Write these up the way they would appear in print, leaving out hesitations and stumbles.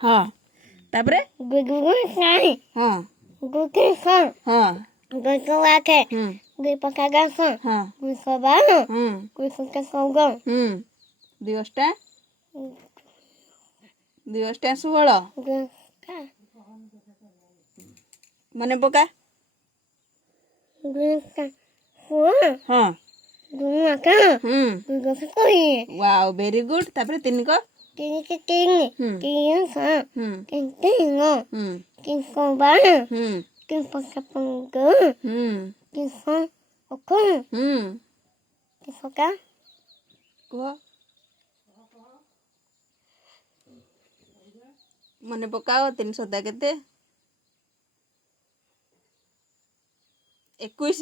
हाँ तापरे गुगु साई हाँ गुगु सा हाँ गुगु आके गुगु पकागा सा हाँ गुगु बा गुगु का सोगो दिवसटा 16 गुगु मने पका गुगु हुआ हाँ गुगु आका गुगु का कोई वाओ वेरी गुड तापरे 3 को तीन के तीन सा तीन तीन को बा तीन पका पंगो तीन सा ओको तीन पका कुह मने पकाओ 3 सदा केते 21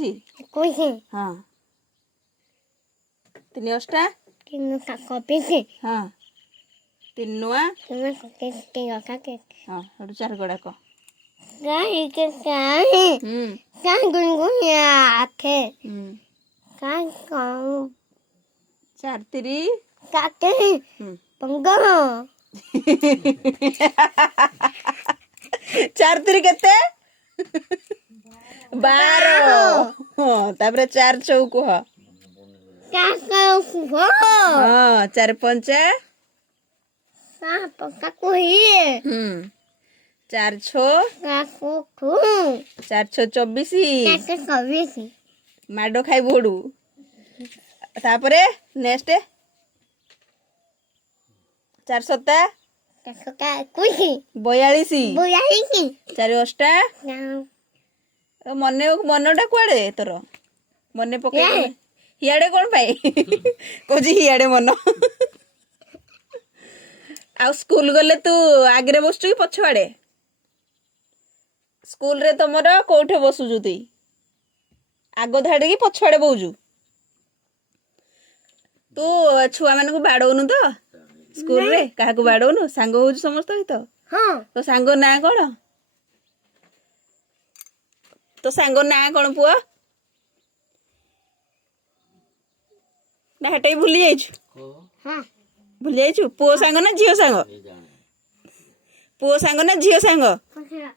कोई है हाँ 3 अष्टा तीन का कॉपी से हाँ 3 नुआ तीन कॉपी तीन का के हाँ हरु 4 गड़ा को गाय के साई सा गुनगुन या आखे का को 4 3 काटे पंगो 4 3 केते 12 हाँ तापरे 4 चौक ह का को हाँ 4 5 सा पका कोई 4 6 का को 4 6 24 का कॉपी से माडो खाई बोडू तापरे नेक्स्ट 4 सत्ता का कोई 42 बुलाई की 4 अष्टा मनटा कुआड़े तोर मन पके हियाड़े कौन पाए कौची हियाड़े मन आ स्कूल गले तू आगे बसचु कि पछुआड़े स्कूल रे तुमर कोठे बसुचु तुई आग धाड़े कि पछुआड़े बोजु तू छुआ मानू बाड़ौनु तो स्कूल रे क्या बाड़ौनु सांग हो समस्त तो हाँ तो सांग ना कौन तो सांग ना कौन पुआ ना हेटा भूली जाइछु हाँ भूली जाइछु पुओ सांग ना झियो सांग पुओ सांग ना झियो सांग पका